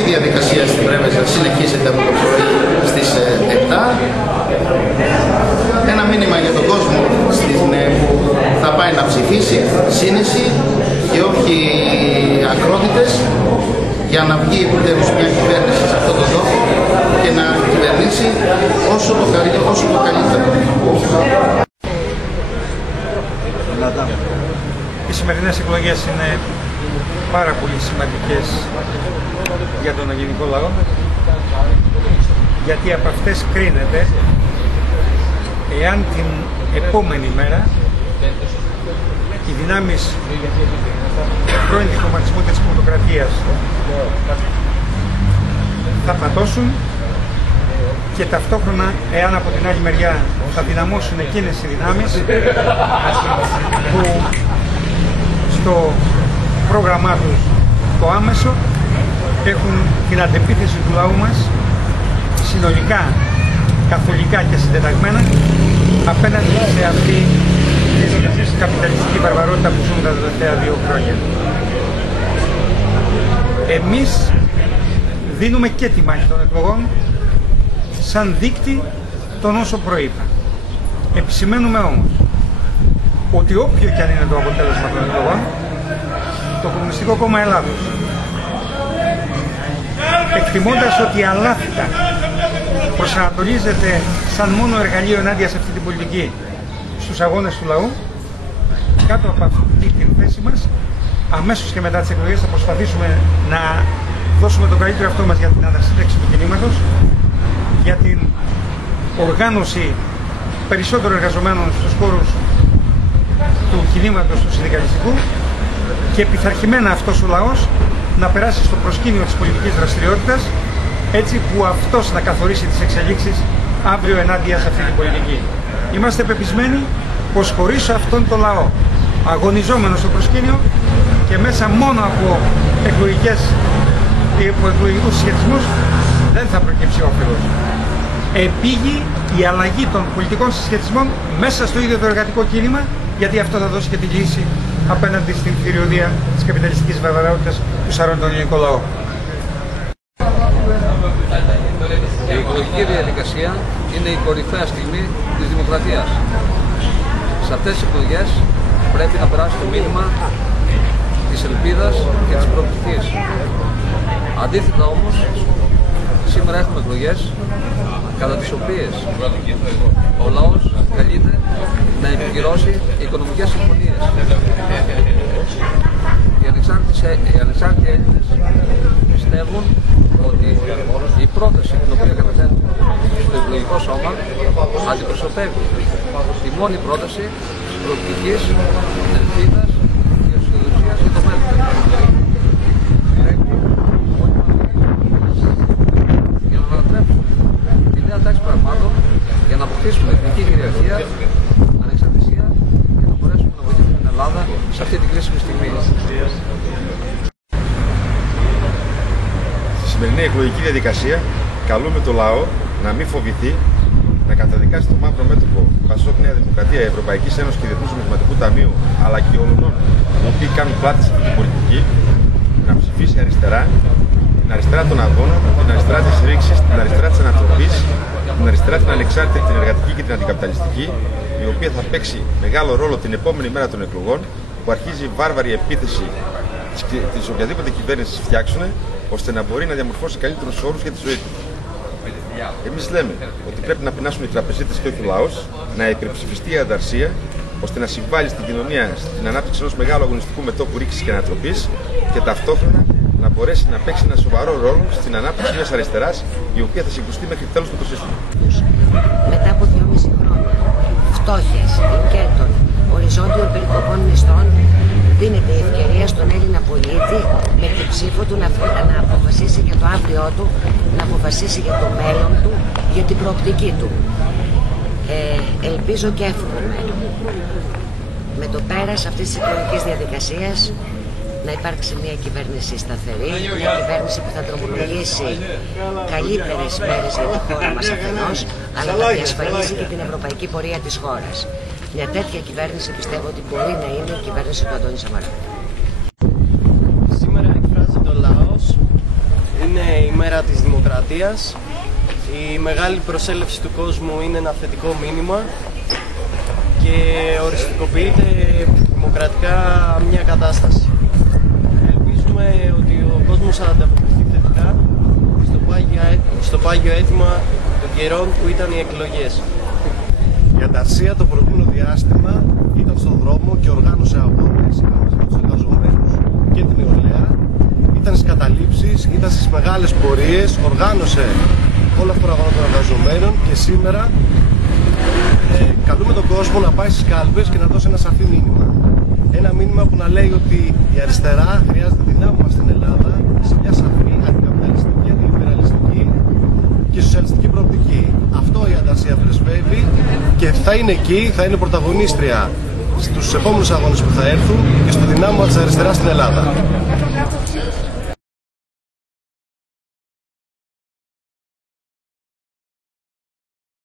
εκλογική διαδικασία στην Πρέβεζα συνεχίζεται από το πρωί στις 7. Ένα μήνυμα για τον κόσμο που θα πάει να ψηφίσει, σύνεση και όχι ακρότητες, για να βγει επιτέλους μια κυβέρνηση σε αυτόν τον τόπο και να κυβερνήσει όσο το καλύτερο. Οι σημερινές εκλογές είναι πάρα πολύ σημαντικές για τον ελληνικό λαό, γιατί από αυτές κρίνεται εάν την επόμενη μέρα οι δυνάμεις του πρώην δικοματισμού της Πλουτοκρατίας θα πατώσουν και ταυτόχρονα εάν από την άλλη μεριά θα δυναμώσουν εκείνες οι δυνάμεις που στο πρόγραμμά τους το άμεσο έχουν την αντεπίθεση του λαού μας συνολικά, καθολικά και συντεταγμένα απέναντι σε αυτή την καπιταλιστική βαρβαρότητα που ζουν τα τελευταία 2 χρόνια. Εμείς δίνουμε και τη μάχη των εκλογών σαν δείκτη των όσο προείπα. Επισημαίνουμε όμως ότι όποιο και αν είναι το αποτέλεσμα των εκλογών, το Κομμουνιστικό Κόμμα Ελλάδος, εκτιμώντας ότι αλάθητα προσανατολίζεται σαν μόνο εργαλείο ενάντια σε αυτή την πολιτική στους αγώνες του λαού, κάτω από αυτή την θέση μας, αμέσως και μετά τις εκλογές θα προσπαθήσουμε να δώσουμε το καλύτερο αυτό μας για την ανασύνταξη του κινήματος, για την οργάνωση περισσότερων εργαζομένων στους χώρους του κινήματος του συνδικαλιστικού και πειθαρχημένα αυτός ο λαός να περάσει στο προσκήνιο της πολιτικής δραστηριότητας, έτσι που αυτός να καθορίσει τις εξελίξεις αύριο ενάντια σε αυτή την πολιτική. Είμαστε πεπισμένοι πως χωρίς αυτόν τον λαό, αγωνιζόμενο στο προσκήνιο και μέσα μόνο από εκλογικούς συσχετισμούς, δεν θα προκύψει όφελος. Επήγει η αλλαγή των πολιτικών συσχετισμών μέσα στο ίδιο το εργατικό κίνημα, γιατί αυτό θα δώσει και τη λύση απέναντι στην θηριωδία της καπιταλιστικής βαρβαρότητας που σαρώνει τον ελληνικό λαό. Η εκλογική διαδικασία είναι η κορυφαία στιγμή της δημοκρατίας. Σε αυτές τις εκλογές πρέπει να περάσει το μήνυμα της ελπίδας και της προοπτικής. Αντίθετα όμως, σήμερα έχουμε εκλογές κατά τις οποίες ο λαός καλείται να επικυρώσει οικονομικές συμφωνίες. Οι ανεξάρτητοι Έλληνες πιστεύουν ότι η πρόταση την οποία καταθέτουν στο εκλογικό σώμα αντιπροσωπεύει τη μόνη πρόταση προοπτικής, ελπίδας και αισιοδοξίας για το μέλλον. Για να ανατρέψουμε τη νέα τάξη πραγμάτων, για να αποκτήσουμε εθνική κυριαρχία, ανεξαρτησία και να μπορέσουμε να βοηθήσουμε την Ελλάδα σε αυτή την κρίσιμη στιγμή. Στη σημερινή εκλογική διαδικασία καλούμε το λαό να μην φοβηθεί, να καταδικάσει το μαύρο μέτωπο Πασόκ, Νέα Δημοκρατία, Ευρωπαϊκής Ένωσης και Διεθνούς Νομισματικού Ταμείου, αλλά και όλων οι οποίοι κάνουν πλάτη σε αυτή την πολιτική, να ψηφίσει αριστερά, την αριστερά των αγώνων, την αριστερά της ρήξης, την αριστερά της ανατροπής, την αριστερά την ανεξάρτητη, την εργατική και την αντικαπιταλιστική, η οποία θα παίξει μεγάλο ρόλο την επόμενη μέρα των εκλογών, που αρχίζει η βάρβαρη επίθεση της οποιαδήποτε κυβέρνηση φτιάξουν, ώστε να μπορεί να διαμορφώσει καλύτερους όρους για τη ζωή του. Εμείς λέμε ότι πρέπει να πεινάσουν οι τραπεζίτες και όχι ο λαός, να υπερψηφιστεί η ανταρσία, ώστε να συμβάλλει στην κοινωνία στην ανάπτυξη ενός μεγάλου αγωνιστικού μετώπου ρήξης και ανατροπής και ταυτόχρονα να μπορέσει να παίξει ένα σοβαρό ρόλο στην ανάπτυξη μιας αριστεράς, η οποία θα συγκρουστεί μέχρι τέλος με το σύστημα. Μετά από 2,5 χρόνια φτώχειας, λυκέτων, οριζόντιων περικοπών μισθών, δίνεται η ευκαιρία στον Έλληνα πολίτη με την ψήφο του να αποφασίσει για το αύριό του, να αποφασίσει για το μέλλον του, για την προοπτική του. Ελπίζω και εύχομαι με το πέρας αυτής της εκλογικής διαδικασίας να υπάρξει μια κυβέρνηση σταθερή, μια κυβέρνηση που θα δρομολογήσει καλύτερες μέρες για τη χώρα μας αφενός, αλλά θα διασφαλίσει και την ευρωπαϊκή πορεία της χώρας. Μια τέτοια κυβέρνηση πιστεύω ότι μπορεί να είναι η κυβέρνηση του Αντώνη Σαμαρά. Σήμερα εκφράζεται ο λαός, είναι αριστερά της δημοκρατίας. Η μεγάλη προσέλευση του κόσμου είναι ένα θετικό μήνυμα και οριστικοποιείται δημοκρατικά μια κατάσταση. Ελπίζουμε ότι ο κόσμος θα ανταποκριθεί θετικά στο πάγιο αίτημα των καιρών που ήταν οι εκλογές. Η Ανταρσία το προηγούμενο διάστημα ήταν στον δρόμο και οργάνωσε αγώνες με τους εργαζομένους και την νεολαία. Ήταν στις καταλήψεις, ήταν στις μεγάλες πορείες, οργάνωσε όλα αυτά τα αγώνα των εργαζομένων και σήμερα καλούμε τον κόσμο να πάει στις κάλπες και να δώσει ένα σαφή μήνυμα. Ένα μήνυμα που να λέει ότι η αριστερά χρειάζεται δυνάμωμα στην Ελλάδα σε μια σαφή αντικαπιταλιστική, αντιλιμπεραλιστική και σοσιαλιστική προοπτική. Αυτό η Ανταρσία πρεσβεύει και θα είναι εκεί, θα είναι πρωταγωνίστρια στους επόμενους αγώνες που θα έρθουν και στο δυνάμωμα της αριστεράς στην Ελλάδα.